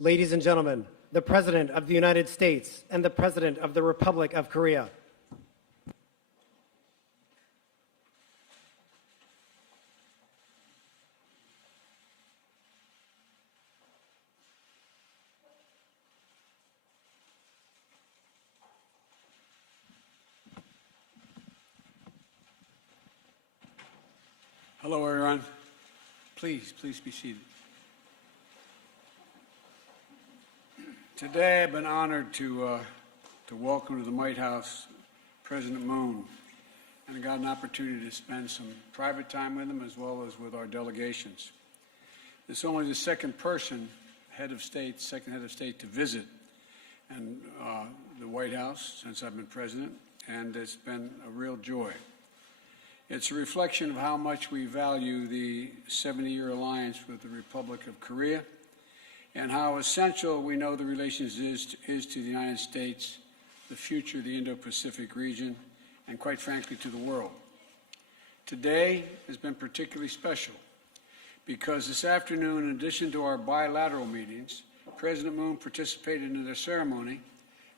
Ladies and gentlemen, the President of the United States and the President of the Republic of Korea. Hello, everyone. Please be seated. Today, I've been honored to welcome to the White House President Moon, and I got an opportunity to spend some private time with him as well as with our delegations. It's only the second head of state to visit and the White House since I've been president, and it's been a real joy. It's a reflection of how much we value the 70-year alliance with the Republic of Korea and how essential we know the relations is to the United States, the future of the Indo-Pacific region, and quite frankly, to the world. Today has been particularly special because this afternoon, in addition to our bilateral meetings, President Moon participated in a ceremony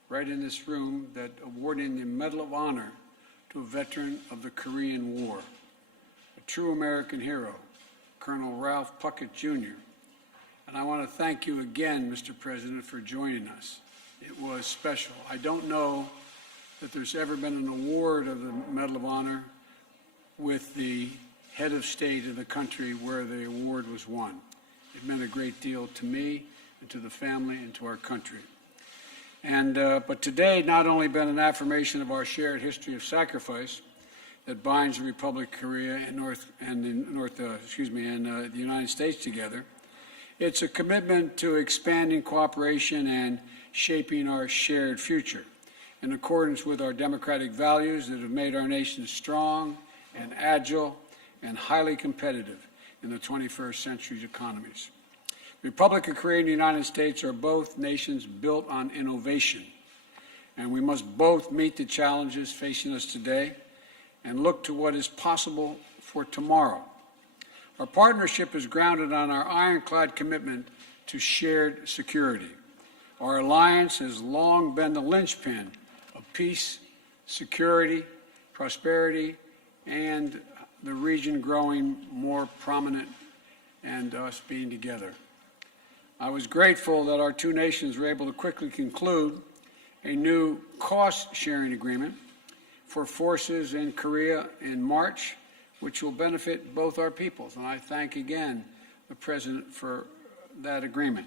right in this room that awarding the Medal of Honor to a veteran of the Korean War, a true American hero, Colonel Ralph Puckett, Jr. And I want to thank you again, Mr. President, for joining us. It was special. I don't know that there's ever been an award of the Medal of Honor with the head of state of the country where the award was won. It meant a great deal to me and to the family and to our country. But today not only been an affirmation of our shared history of sacrifice that binds the Republic of Korea and the United States together, it's a commitment to expanding cooperation and shaping our shared future in accordance with our democratic values that have made our nation strong and agile and highly competitive in the 21st century's economies. The Republic of Korea and the United States are both nations built on innovation, and we must both meet the challenges facing us today and look to what is possible for tomorrow. Our partnership is grounded on our ironclad commitment to shared security. Our alliance has long been the linchpin of peace, security, prosperity, and the region growing more prominent and us being together. I was grateful that our two nations were able to quickly conclude a new cost-sharing agreement for forces in Korea in March, which will benefit both our peoples. And I thank again the President for that agreement.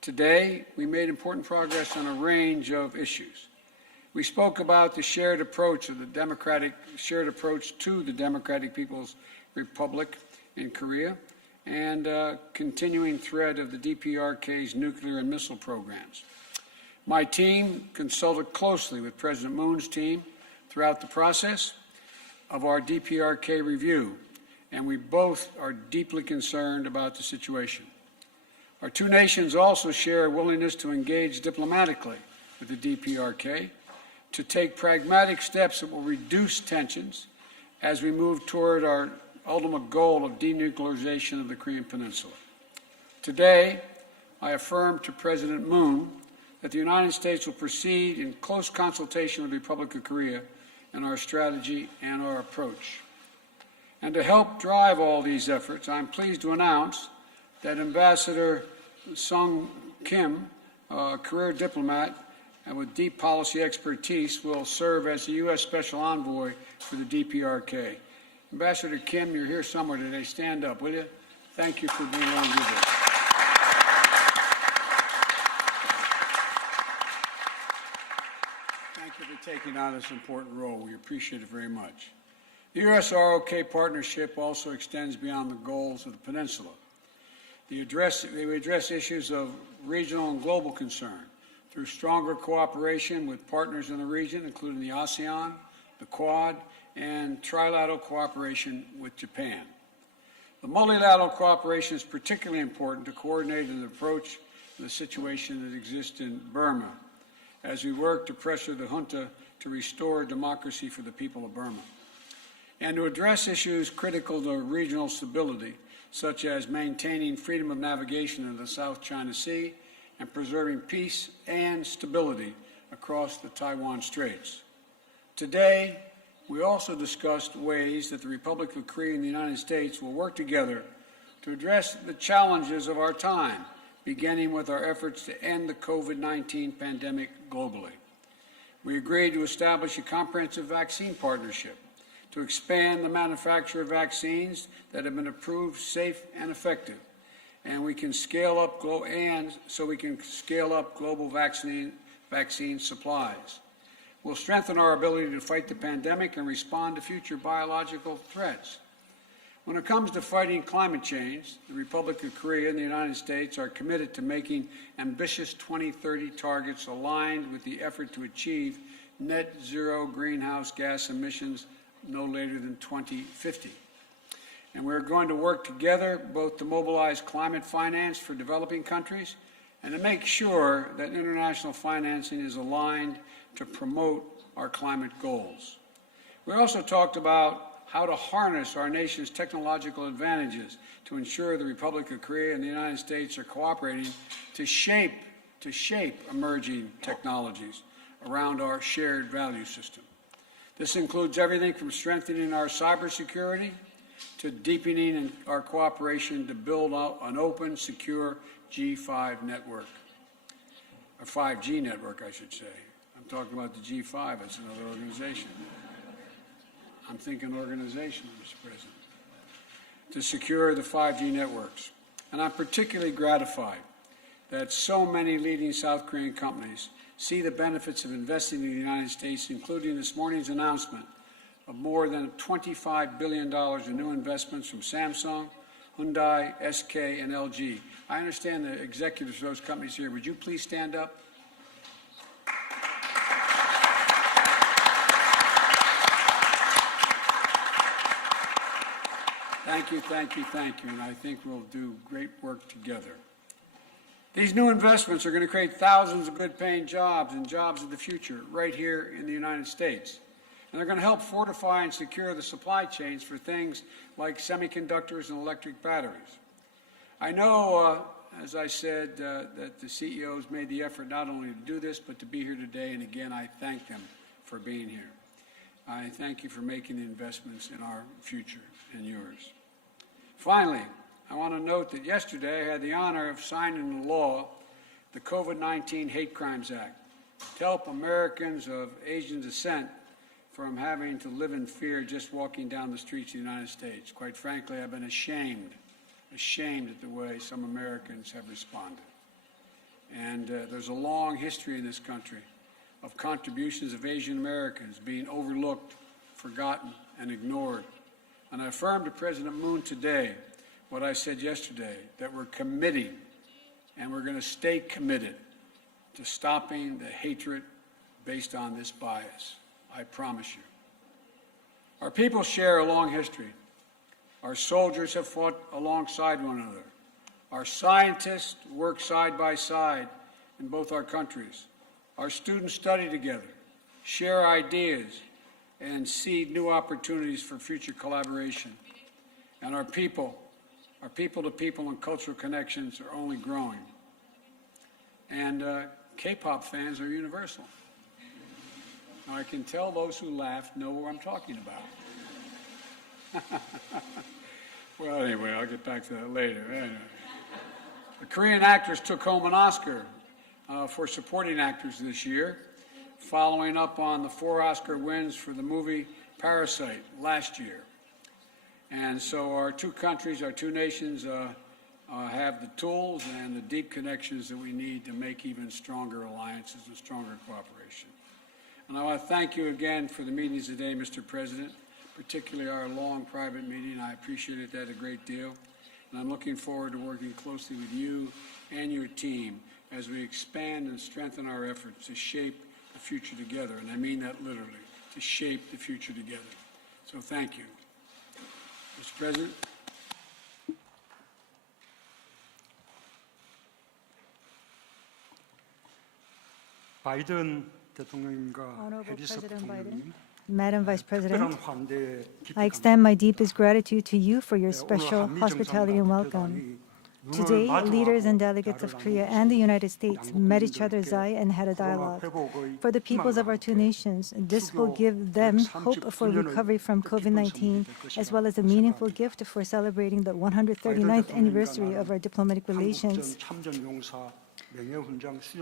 Today, we made important progress on a range of issues. We spoke about the shared approach to the Democratic People's Republic in Korea and continuing threat of the DPRK's nuclear and missile programs. My team consulted closely with President Moon's team throughout the process of our DPRK review, and we both are deeply concerned about the situation. Our two nations also share a willingness to engage diplomatically with the DPRK to take pragmatic steps that will reduce tensions as we move toward our ultimate goal of denuclearization of the Korean Peninsula. Today, I affirm to President Moon that the United States will proceed in close consultation with the Republic of Korea in our strategy and our approach. And to help drive all these efforts, I'm pleased to announce that Ambassador Sung Kim, a career diplomat and with deep policy expertise, will serve as the U.S. Special Envoy for the DPRK. Ambassador Kim, you're here somewhere today. Stand up, will you? Thank you for being willing to do this. Thank you for taking on this important role. We appreciate it very much. The U.S.-ROK partnership also extends beyond the goals of the peninsula. They address issues of regional and global concern through stronger cooperation with partners in the region, including the ASEAN, the Quad, and trilateral cooperation with Japan. The multilateral cooperation is particularly important to coordinate an approach to the situation that exists in Burma as we work to pressure the junta to restore democracy for the people of Burma, and to address issues critical to regional stability, such as maintaining freedom of navigation in the South China Sea and preserving peace and stability across the Taiwan Straits. Today, we also discussed ways that the Republic of Korea and the United States will work together to address the challenges of our time, beginning with our efforts to end the COVID-19 pandemic globally. We agreed to establish a comprehensive vaccine partnership to expand the manufacture of vaccines that have been approved safe and effective, and we can scale up global vaccine supplies. We'll strengthen our ability to fight the pandemic and respond to future biological threats. When it comes to fighting climate change, the Republic of Korea and the United States are committed to making ambitious 2030 targets aligned with the effort to achieve net zero greenhouse gas emissions no later than 2050. And we're going to work together both to mobilize climate finance for developing countries and to make sure that international financing is aligned to promote our climate goals. We also talked about how to harness our nation's technological advantages to ensure the Republic of Korea and the United States are cooperating to shape emerging technologies around our shared value system. This includes everything from strengthening our cybersecurity to deepening our cooperation to build out an open, secure G5 network, or 5G network, I should say. I'm talking about the G5, it's another organization. I'm thinking organization, Mr. President, to secure the 5G networks. And I'm particularly gratified that so many leading South Korean companies see the benefits of investing in the United States, including this morning's announcement of more than $25 billion in new investments from Samsung, Hyundai, SK, and LG. I understand the executives of those companies here. Would you please stand up? Thank you, thank you, thank you, and I think we'll do great work together. These new investments are going to create thousands of good-paying jobs and jobs of the future right here in the United States. And they're going to help fortify and secure the supply chains for things like semiconductors and electric batteries. I know, as I said, that the CEOs made the effort not only to do this, but to be here today, and again, I thank them for being here. I thank you for making the investments in our future and yours. Finally, I want to note that yesterday I had the honor of signing into law the COVID-19 Hate Crimes Act to help Americans of Asian descent from having to live in fear just walking down the streets of the United States. Quite frankly, I've been ashamed at the way some Americans have responded. And there's a long history in this country of contributions of Asian Americans being overlooked, forgotten, and ignored. And I affirm to President Moon today what I said yesterday, that we're committing and we're going to stay committed to stopping the hatred based on this bias. I promise you. Our people share a long history. Our soldiers have fought alongside one another. Our scientists work side by side in both our countries. Our students study together, share ideas, and seed new opportunities for future collaboration. And our people-to-people and cultural connections are only growing. And K-pop fans are universal. Now, I can tell those who laughed know what I'm talking about. Well, anyway, I'll get back to that later. Anyway. The Korean actors took home an Oscar for supporting actors this year, following up on the 4 Oscar wins for the movie Parasite last year. And so our two countries, our two nations have the tools and the deep connections that we need to make even stronger alliances and stronger cooperation. And I want to thank you again for the meetings today, Mr. President, particularly our long private meeting. I appreciated that a great deal. And I'm looking forward to working closely with you and your team as we expand and strengthen our efforts to shape the future together. And I mean that literally, to shape the future together. So thank you. Mr. President. 바이든 대통령님과 Honorable 해리스 President 부통령님, Madam Vice 특별한 President, 환대에 깊이 I extend my deepest gratitude to you for your 감사합니다. special 오늘 한미 hospitality and welcome. 정상회담이 Today, leaders and delegates of Korea and the United States met each other's eye and had a dialogue. For the peoples of our two nations, this will give them hope for recovery from COVID-19, as well as a meaningful gift for celebrating the 139th anniversary of our diplomatic relations.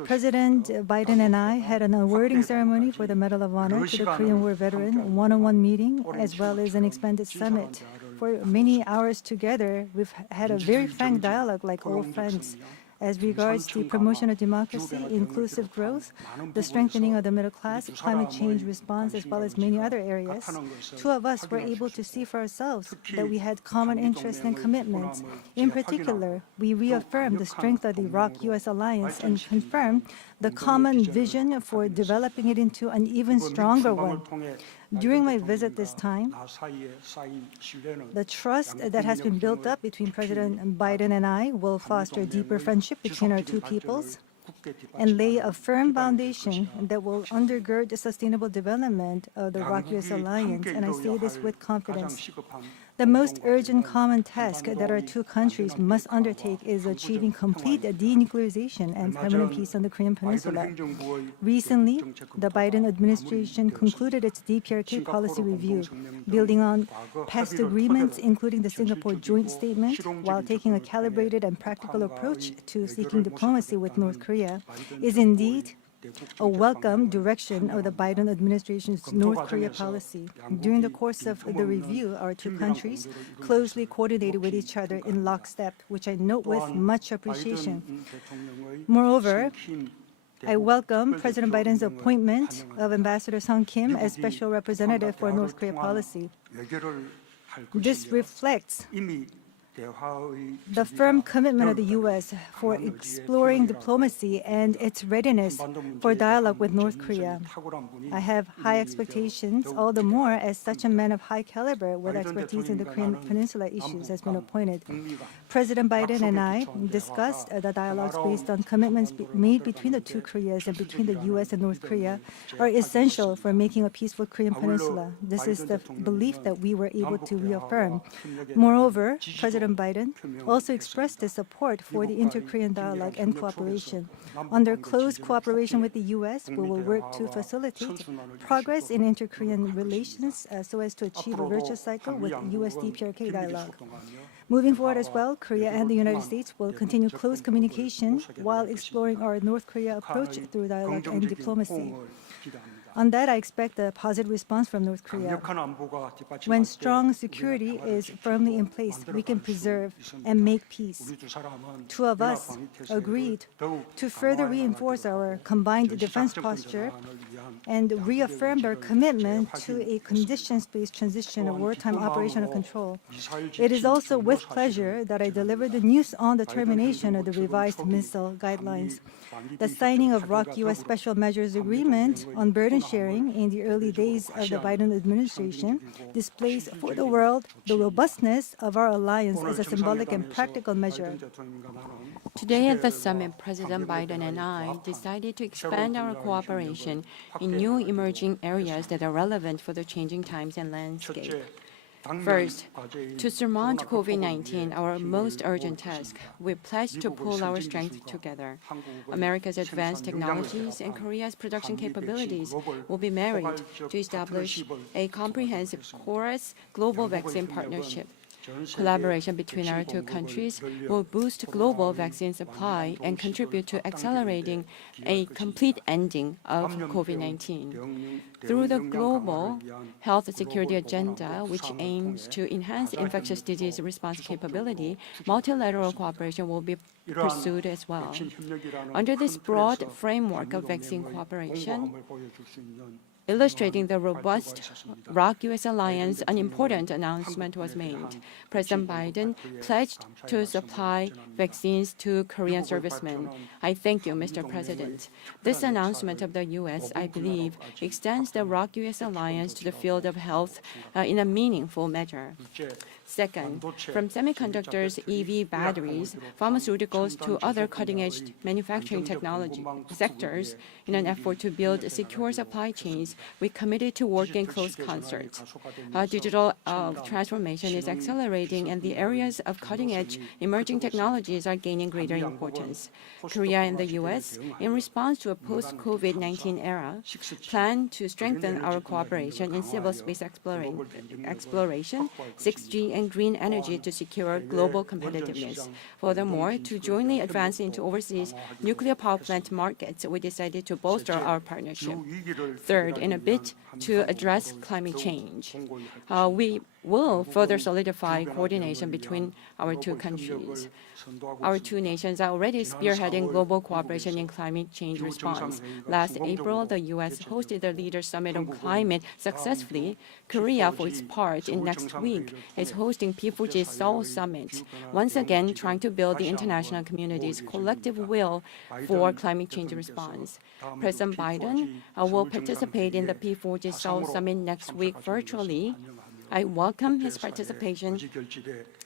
President Biden and I had an awarding ceremony for the Medal of Honor to the Korean War veteran, one-on-one meeting, as well as an expanded summit. For many hours together, we've had a very frank dialogue like old friends. As regards the promotion of democracy, inclusive growth, the strengthening of the middle class, climate change response, as well as many other areas, two of us were able to see for ourselves that we had common interests and commitments. In particular, we reaffirmed the strength of the ROK-US alliance and confirmed the common vision for developing it into an even stronger one. During my visit this time, the trust that has been built up between President Biden and I will foster deeper friendship between our two peoples and lay a firm foundation that will undergird the sustainable development of the ROK-US alliance, and I say this with confidence. The most urgent common task that our two countries must undertake is achieving complete denuclearization and permanent peace on the Korean Peninsula. Recently, the Biden administration concluded its DPRK policy review, building on past agreements, including the Singapore Joint Statement, while taking a calibrated and practical approach to seeking diplomacy with North Korea, is indeed a welcome direction of the Biden administration's North Korea policy. During the course of the review, our two countries closely coordinated with each other in lockstep, which I note with much appreciation. Moreover, I welcome President Biden's appointment of Ambassador Sung Kim as Special Representative for North Korea policy. This reflects the firm commitment of the U.S. for exploring diplomacy and its readiness for dialogue with North Korea. I have high expectations, all the more as such a man of high caliber with expertise in the Korean Peninsula issues has been appointed. President Biden and I discussed the dialogues based on commitments made between the two Koreas and between the U.S. and North Korea are essential for making a peaceful Korean Peninsula. This is the belief that we were able to reaffirm. Moreover, President Biden also expressed his support for the inter-Korean dialogue and cooperation. Under close cooperation with the U.S., we will work to facilitate progress in inter-Korean relations so as to achieve a virtuous cycle with U.S. DPRK dialogue. Moving forward as well, Korea and the United States will continue close communication while exploring our North Korea approach through dialogue and diplomacy. On that, I expect a positive response from North Korea. When strong security is firmly in place, we can preserve and make peace. Two of us agreed to further reinforce our combined defense posture and reaffirmed our commitment to a conditions-based transition of wartime operational control. It is also with pleasure that I deliver the news on the termination of the revised missile guidelines. The signing of ROK-US Special Measures Agreement on burden sharing in the early days of the Biden administration displays for the world the robustness of our alliance as a symbolic and practical measure. Today at the summit, President Biden and I decided to expand our cooperation in new emerging areas that are relevant for the changing times and landscape. First, to surmount COVID-19, our most urgent task, we pledge to pool our strength together. America's advanced technologies and Korea's production capabilities will be married to establish a comprehensive porous global vaccine partnership. Collaboration between our two countries will boost global vaccine supply and contribute to accelerating a complete ending of COVID-19. Through the global health security agenda, which aims to enhance infectious disease response capability, multilateral cooperation will be pursued as well. Under this broad framework of vaccine cooperation, illustrating the robust ROK-US alliance, an important announcement was made. President Biden pledged to supply vaccines to Korean servicemen. I thank you, Mr. President. This announcement of the U.S., I believe, extends the ROK-US alliance to the field of health in a meaningful measure. Second, from semiconductors, EV batteries, pharmaceuticals to other cutting-edge manufacturing technology sectors, in an effort to build secure supply chains, we committed to work in close concert. Digital transformation is accelerating, and the areas of cutting-edge emerging technologies are gaining greater importance. Korea and the U.S., in response to a post-COVID-19 era, plan to strengthen our cooperation in civil space exploration, 6G, and green energy to secure global competitiveness. Furthermore, to jointly advance into overseas nuclear power plant markets, we decided to bolster our partnership. Third, in a bid to address climate change, we will further solidify coordination between our two countries. Our two nations are already spearheading global cooperation in climate change response. Last April, the U.S. hosted the Leaders' Summit on Climate successfully. Korea, for its part, in next week, is hosting P4G's Seoul Summit, once again trying to build the international community's collective will for climate change response. President Biden will participate in the P4G Seoul Summit next week virtually. I welcome his participation,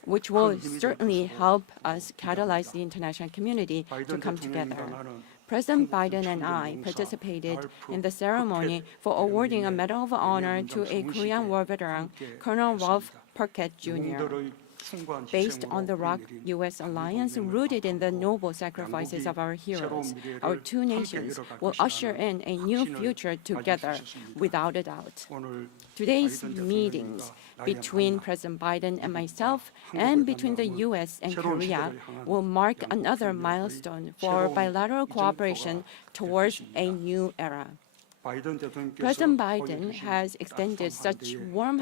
which will certainly help us catalyze the international community to come together. President Biden and I participated in the ceremony for awarding a Medal of Honor to a Korean War veteran, Colonel Ralph Perkett Jr. Based on the ROK-U.S. alliance rooted in the noble sacrifices of our heroes, our two nations will usher in a new future together, without a doubt. Today's meetings between President Biden and myself, and between the U.S. and Korea, will mark another milestone for bilateral cooperation towards a new era. President Biden has extended such warm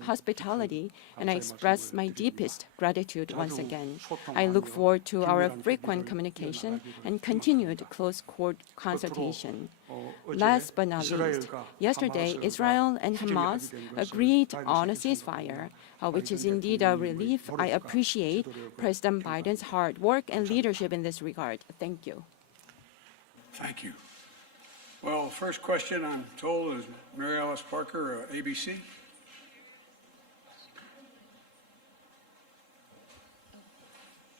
hospitality, and I express my deepest gratitude once again. I look forward to our frequent communication and continued close consultation. Last but not least, yesterday, Israel and Hamas agreed on a ceasefire, which is indeed a relief. I appreciate President Biden's hard work and leadership in this regard. Thank you. Thank you. Well, first question, I'm told, is Mary Alice Parker, ABC.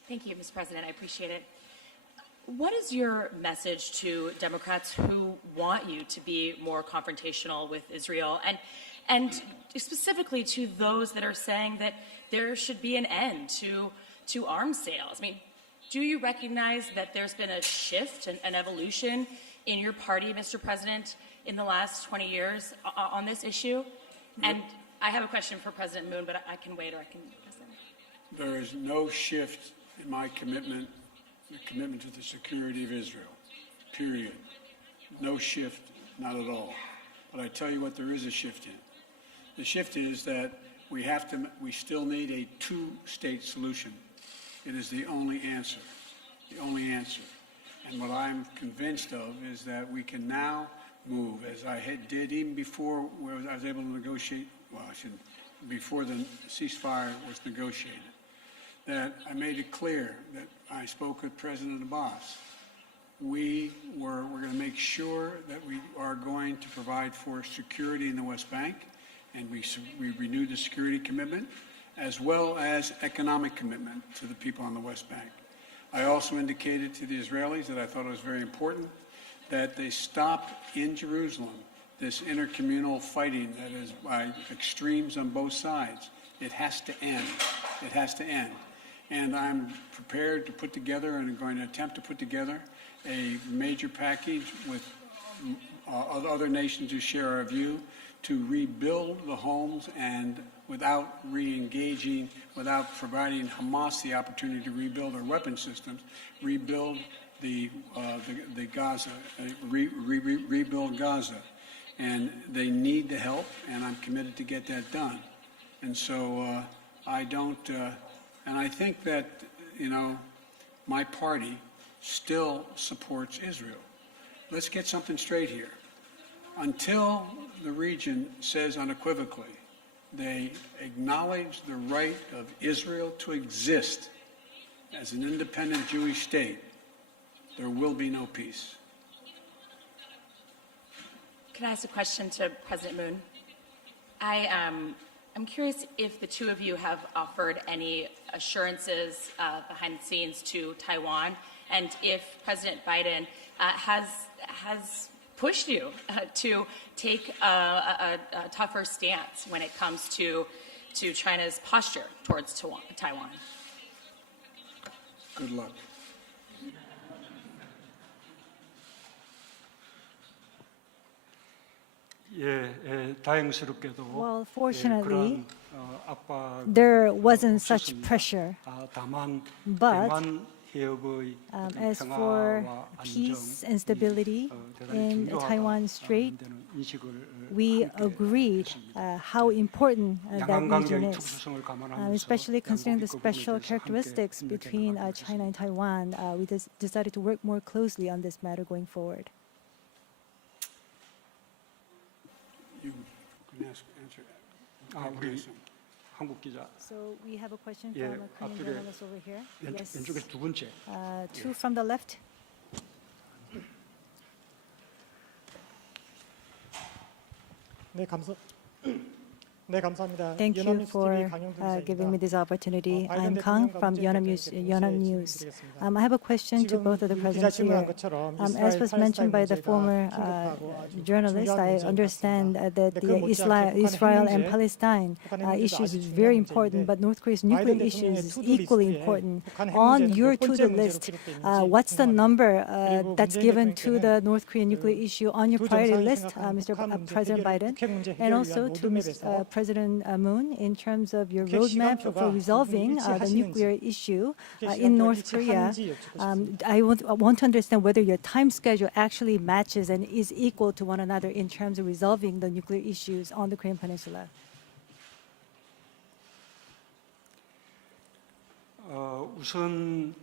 Thank you, Mr. President. I appreciate it. What is your message to Democrats who want you to be more confrontational with Israel, and specifically to those that are saying that there should be an end to arms sales? I mean, do you recognize that there's been a shift, an evolution in your party, Mr. President, in the last 20 years on this issue? And I have a question for President Moon, but I can wait, or I can listen. There is no shift in my commitment to the security of Israel, period. No shift, not at all. But I tell you what there is a shift in. The shift is that we still need a two-state solution. It is the only answer, And what I'm convinced of is that we can now move, as I did even before where I was able to negotiate, before the ceasefire was negotiated, that I made it clear that I spoke with President Abbas. We're going to make sure that we are going to provide for security in the West Bank, and we renewed the security commitment, as well as economic commitment to the people on the West Bank. I also indicated to the Israelis that I thought it was very important that they stop in Jerusalem this intercommunal fighting that is by extremes on both sides. It has to end. It has to end. And I'm prepared to put together, and I'm going to attempt to put together, a major package with other nations who share our view to rebuild the homes, and without re-engaging, without providing Hamas the opportunity to rebuild their weapon systems, rebuild the Gaza, rebuild Gaza. And they need the help, and I'm committed to get that done. And so and I think that, my party still supports Israel. Let's get something straight here. Until the region says unequivocally they acknowledge the right of Israel to exist as an independent Jewish state, there will be no peace. Can I ask a question to President Moon? I'm curious if the two of you have offered any assurances behind the scenes to Taiwan, and if President Biden has pushed you to take a tougher stance when it comes to China's posture towards Taiwan. Good luck. 다행스럽게도 Well, fortunately, 그러한 압박 there wasn't such pressure. 다만 But, 대만 해역의 As for 평화와 peace 안정이 and stability in 대단히 Taiwan 중요하다는 Strait, 인식을 we 함께 agreed 했습니다. how important that region 양강관계의 is. 특수성을 감안하면서 Especially considering the 양국이 그 부분에 special 대해서 함께 characteristics 협력해 between 나가기로 China and 했습니다. Taiwan, we decided to work more closely on this matter going forward. You can answer that. 우리 한국 기자 So we have a question 예, from a Korean 앞쪽에 journalist over here. 왼쪽에 두 번째. Two from the left. 네, 감사합니다. Thank you 연합뉴스 for TV 강영준 giving me 기자입니다. this opportunity. 바이든 I'm Kang 대통령과 from 문재인 Yonhap 대통령께 News. 질문드리겠습니다. I have a question to 지금 both of the 기자 presidents 질문한 here. 것처럼 As was mentioned by the 문제가 former 긴급하고 아주 journalist, 중요한 I 문제인 것 understand 같습니다. that 네, the 그 못지않게 Israel and 북한의 Palestine 북한의 문제도 issues 아주 is 중요한 very 문제인데 important, but North Korea's nuclear 바이든 issues 대통령의 is to-do equally 리스트에 important. 북한 핵 On 문제는 your 몇 번째 to-do 문제로 list, 기록돼 있는지 what's the 궁금합니다. number 그리고 that's 문재인 given to the 대통령께는 North Korean nuclear issue on your 두 priority 정상이 list, 생각하는 Mr. 북한 문제 President 해결, Biden, 북핵 문제 and 해결을 also 위한 to 로드맵에서 President Moon in terms of your 북핵 roadmap for 시간표가 resolving the 일치하시는지, nuclear issue 북핵 in 시간표가 North Korea. 일치하는지 여쭙고 싶습니다. I want to understand whether your time schedule actually matches and is equal to one another in terms of resolving the nuclear issues on the Korean Peninsula. 우선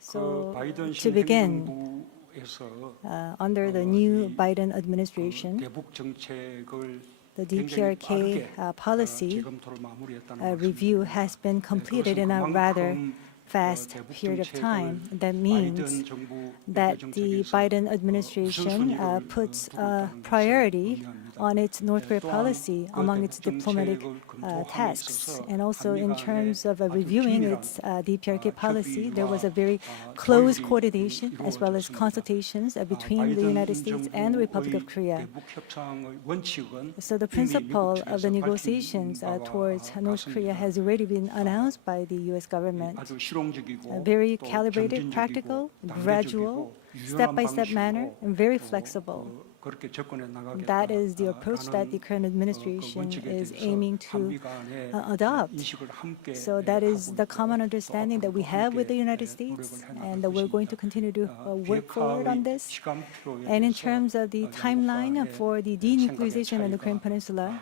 So, 그 바이든 to begin, 신행정부에서 under the new Biden administration, 대북 정책을 the 굉장히 DPRK 빠르게 policy 재검토를 마무리했다는 review 말씀입니다. has been completed in a rather fast period of time. That means that the Biden administration puts a priority on its North Korea policy among its diplomatic tasks. And also in terms of reviewing its DPRK policy, there was a very close coordination as well as consultations between the United States and the Republic of Korea. So the principle of the negotiations towards North Korea has already been announced by the U.S. government. A very calibrated, practical, gradual, step-by-step manner, and very flexible. That is the approach that the current administration is aiming to adopt. So that is the common understanding that we have with the United States, and that we're going to continue to work forward on this. And in terms of the timeline for the denuclearization of the Korean Peninsula,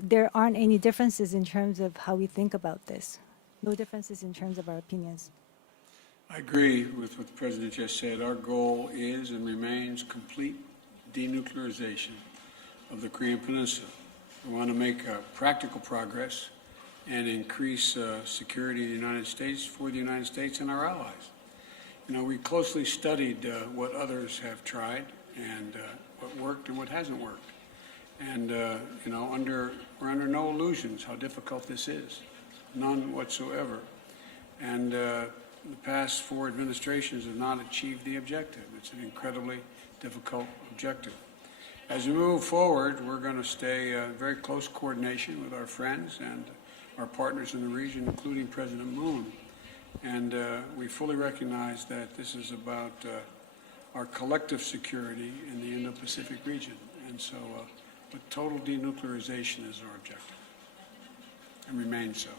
there aren't any differences in terms of how we think about this. No differences in terms of our opinions. I agree with what the President just said. Our goal is and remains complete denuclearization of the Korean Peninsula. We want to make practical progress and increase security in the United States for the United States and our allies. You know, we closely studied what others have tried and what worked and what hasn't worked. And, you know, we're under no illusions how difficult this is, none whatsoever. And the past 4 administrations have not achieved the objective. It's an incredibly difficult objective. As we move forward, we're going to stay in very close coordination with our friends and our partners in the region, including President Moon. And we fully recognize that this is about our collective security in the Indo-Pacific region. And so, but total denuclearization is our objective and remains so.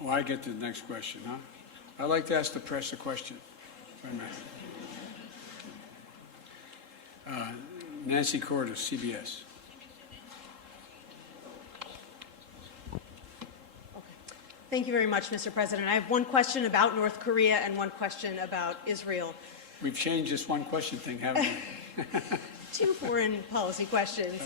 Well, I get to the next question, huh? I'd like to ask the press a question, if I may. Nancy Cordes, CBS. Thank you very much, Mr. President. I have one question about North Korea and one question about Israel. We've changed this one question thing, haven't we? 2 foreign policy questions.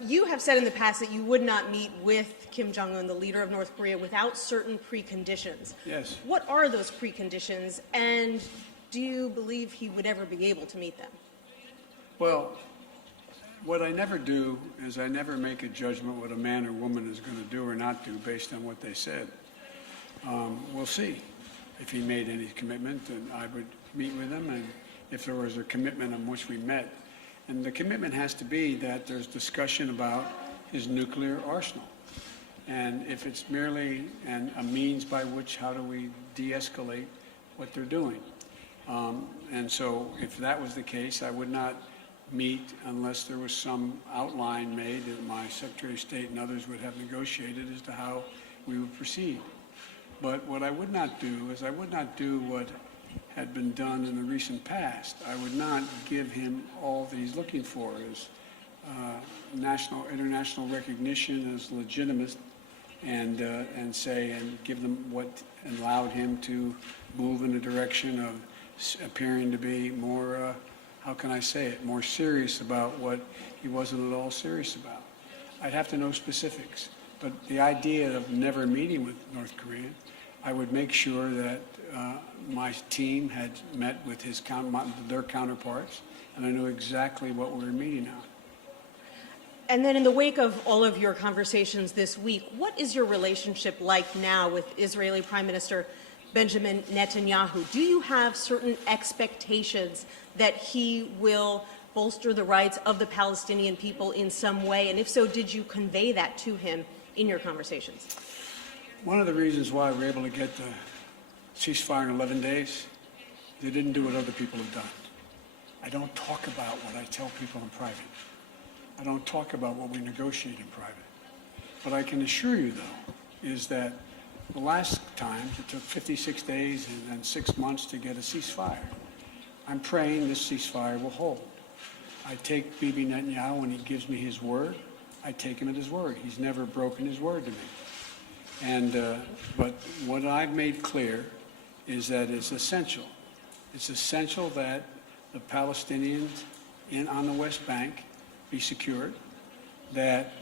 You have said in the past that you would not meet with Kim Jong-un, the leader of North Korea, without certain preconditions. Yes. What are those preconditions, and do you believe he would ever be able to meet them? Well, what I never do is I never make a judgment what a man or woman is going to do or not do based on what they said. We'll see. If he made any commitment, then I would meet with him, and if there was a commitment on which we met. And the commitment has to be that there's discussion about his nuclear arsenal. And if it's merely a means by which, how do we de-escalate what they're doing? And so if that was the case, I would not meet unless there was some outline made that my Secretary of State and others would have negotiated as to how we would proceed. But what I would not do is I would not do what had been done in the recent past. I would not give him all that he's looking for as international recognition as legitimate and give them what allowed him to move in the direction of appearing to be more, how can I say it, more serious about what he wasn't at all serious about. I'd have to know specifics. But the idea of never meeting with North Korea, I would make sure that my team had met with their counterparts, and I knew exactly what we were meeting on. And then in the wake of all of your conversations this week, what is your relationship like now with Israeli Prime Minister Benjamin Netanyahu? Do you have certain expectations that he will bolster the rights of the Palestinian people in some way? And if so, did you convey that to him in your conversations? One of the reasons why we were able to get the ceasefire in 11 days, they didn't do what other people have done. I don't talk about what I tell people in private. I don't talk about what we negotiate in private. What I can assure you, though, is that the last time it took 56 days and then 6 months to get a ceasefire. I'm praying this ceasefire will hold. I take Bibi Netanyahu when he gives me his word. I take him at his word. He's never broken his word to me. And but what I've made clear is that it's essential. It's essential that the Palestinians on the West Bank be secured, that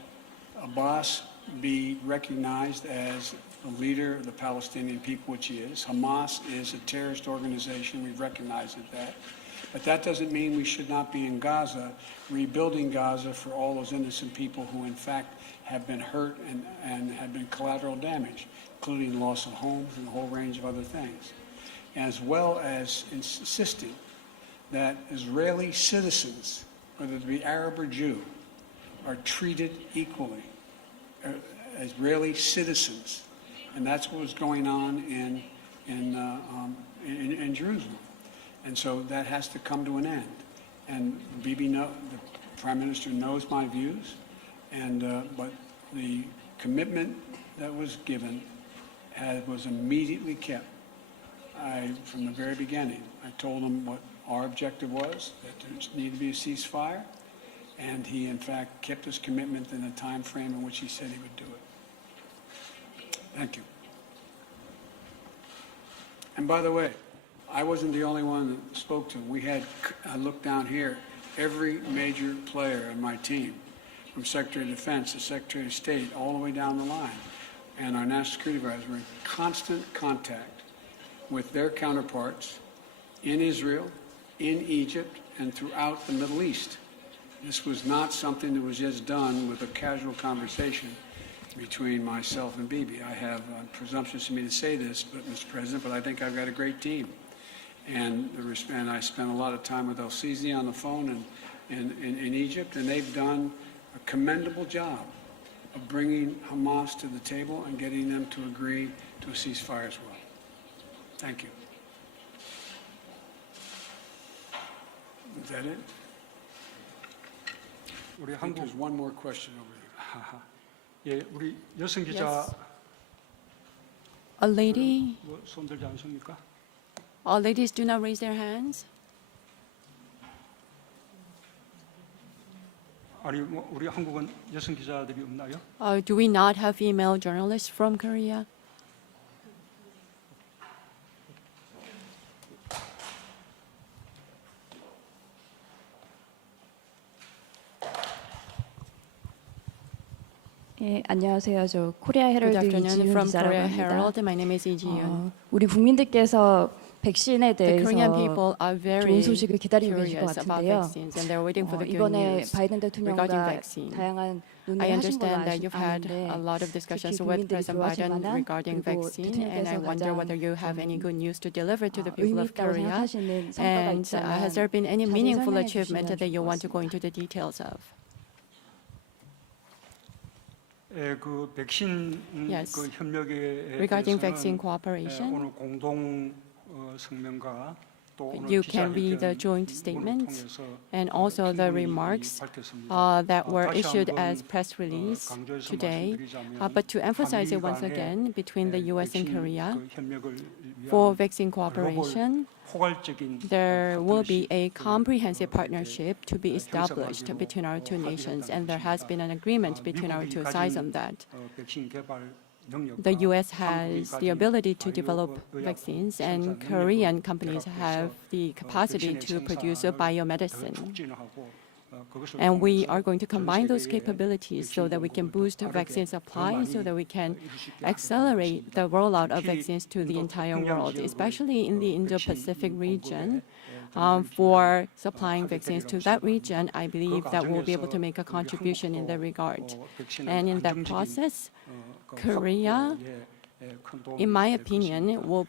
Abbas be recognized as the leader of the Palestinian people, which he is. Hamas is a terrorist organization. We've recognized that. But that doesn't mean we should not be in Gaza, rebuilding Gaza for all those innocent people who, in fact, have been hurt and have been collateral damage, including loss of homes and a whole range of other things, as well as insisting that Israeli citizens, whether it be Arab or Jew, are treated equally. Israeli citizens, and that's what was going on in Jerusalem, and so that has to come to an end. And Bibi, the Prime Minister, knows my views, and but the commitment that was given was immediately kept. From the very beginning, I told him what our objective was, that there needed to be a ceasefire, and he, in fact, kept his commitment in the time frame in which he said he would do it. Thank you. And by the way, I wasn't the only one that spoke to him. I looked down here, every major player on my team, from Secretary of Defense to Secretary of State, all the way down the line, and our National Security Advisor were in constant contact with their counterparts in Israel, in Egypt, and throughout the Middle East. This was not something that was just done with a casual conversation between myself and Bibi. I have presumptuous to me to say this, but Mr. President, but I think I've got a great team. And I spent a lot of time with El-Sisi on the phone in Egypt, and they've done a commendable job of bringing Hamas to the table and getting them to agree to a ceasefire as well. Thank you. Is that it? 우리 I think 한국 there's one more question over there. 예, 우리 여성 기자 Yes. A lady, 손 들지 않습니까? all ladies do not raise their hands. 아니 우리 한국은 여성 기자들이 없나요? Do we not have female journalists from Korea? 예, 안녕하세요. 저 코리아 Good 헤럴드 afternoon 이지윤 from 기자라고 Korea 합니다. Herald. My name is Lee Ji-yoon. 우리 국민들께서 백신에 The Korean 대해서 people are very 좋은 소식을 기다리고 계실 것 curious about 같은데요. vaccines, and they're waiting for the good 이번에 news 바이든 regarding 대통령과 vaccine. 다양한 I 논의를 하신 걸로 understand that you've had 아는데 a lot of 특히 discussions with 국민들이 President 좋아하실 Biden 만한 regarding 그리고 vaccine, and I 대통령께서 wonder 가장 whether you have any good news to deliver to the 의미 people of 있다고 Korea. 생각하시는 성과가 And has there 있다면 been any 자세히 meaningful 설명해 achievement 주시면 that you 좋을 것 want to go 같습니다. into the details of? 그 백신 Yes. 그 협력에 Regarding 대해서는 vaccine cooperation, 오늘 공동 성명과 또 오늘 you can read the joint statements and also the remarks that were issued as press release today. But to emphasize it once again, between the U.S. and Korea, for vaccine cooperation, there will be a comprehensive partnership to be established between our two nations, and there has been an agreement between our two sides on that. The U.S. has the ability to develop vaccines, and Korean companies have the capacity to produce a biomedicine. And we are going to combine those capabilities so that we can boost vaccine supply, so that we can accelerate the rollout of vaccines to the entire world, especially in the Indo-Pacific region. For supplying vaccines to that region, I believe that we'll be able to make a contribution in that regard. And in that process, Korea, in my opinion, will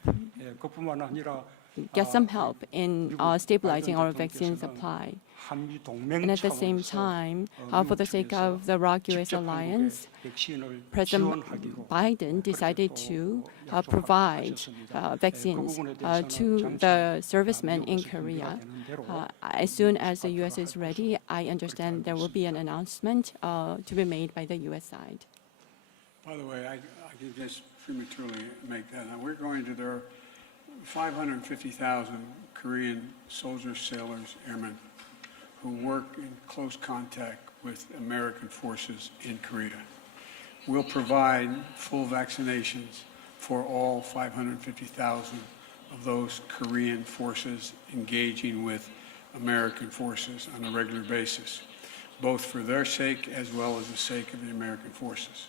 get some help in stabilizing our vaccine supply. And at the same time, for the sake of the ROC-US alliance, President Biden decided to provide vaccines to the servicemen in Korea. As soon as the U.S. is ready, I understand there will be an announcement to be made by the U.S. side. By the way, I can just prematurely make that. Now, there are 550,000 Korean soldiers, sailors, airmen who work in close contact with American forces in Korea. We'll provide full vaccinations for all 550,000 of those Korean forces engaging with American forces on a regular basis, both for their sake as well as the sake of the American forces.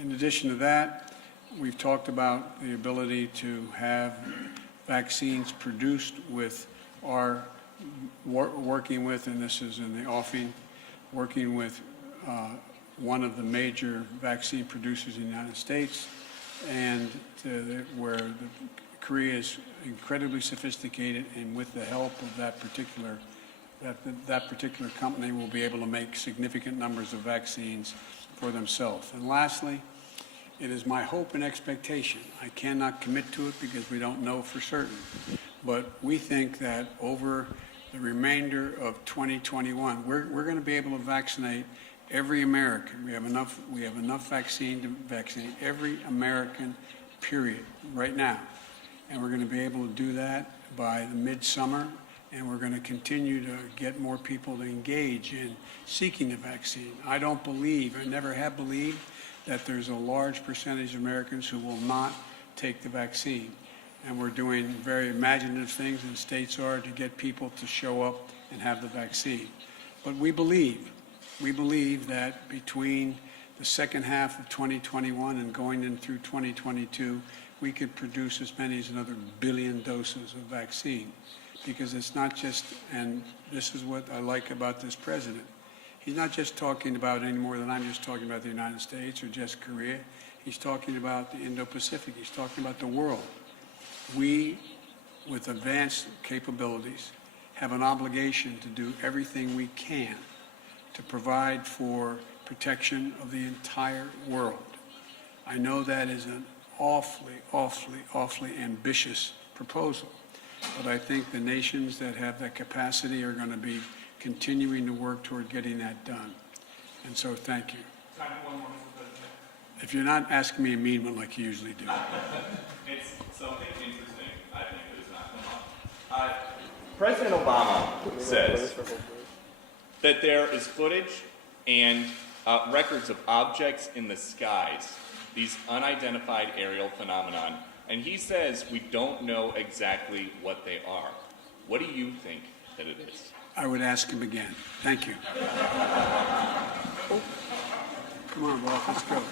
In addition to that, we've talked about the ability to have vaccines produced with our working with, and this is in the offing, working with one of the major vaccine producers in the United States, and where Korea is incredibly sophisticated, and with the help of that particular company will be able to make significant numbers of vaccines for themselves. And lastly, it is my hope and expectation, I cannot commit to it because we don't know for certain, but we think that over the remainder of 2021, we're going to be able to vaccinate every American. We have enough vaccine to vaccinate every American, period, right now. And we're going to be able to do that by the midsummer, and we're going to continue to get more people to engage in seeking a vaccine. I don't believe, I never have believed, that there's a large percentage of Americans who will not take the vaccine. And we're doing very imaginative things, and states are, to get people to show up and have the vaccine. But we believe that between the second half of 2021 and going in through 2022, we could produce as many as another 1 billion doses of vaccine. Because it's not just, and this is what I like about this president, he's not just talking about any more than I'm just talking about the United States or just Korea. He's talking about the Indo-Pacific. He's talking about the world. We, with advanced capabilities, have an obligation to do everything we can to provide for protection of the entire world. I know that is an awfully ambitious proposal, but I think the nations that have that capacity are going to be continuing to work toward getting that done. And so thank you. If you're not asking me a mean one like you usually do. It's something interesting, I think, that has not come up. President Obama says that there is footage and records of objects in the skies, these unidentified aerial phenomenon, and he says we don't know exactly what they are. What do you think that it is? I would ask him again. Thank you. Come on, Rolf, let's go.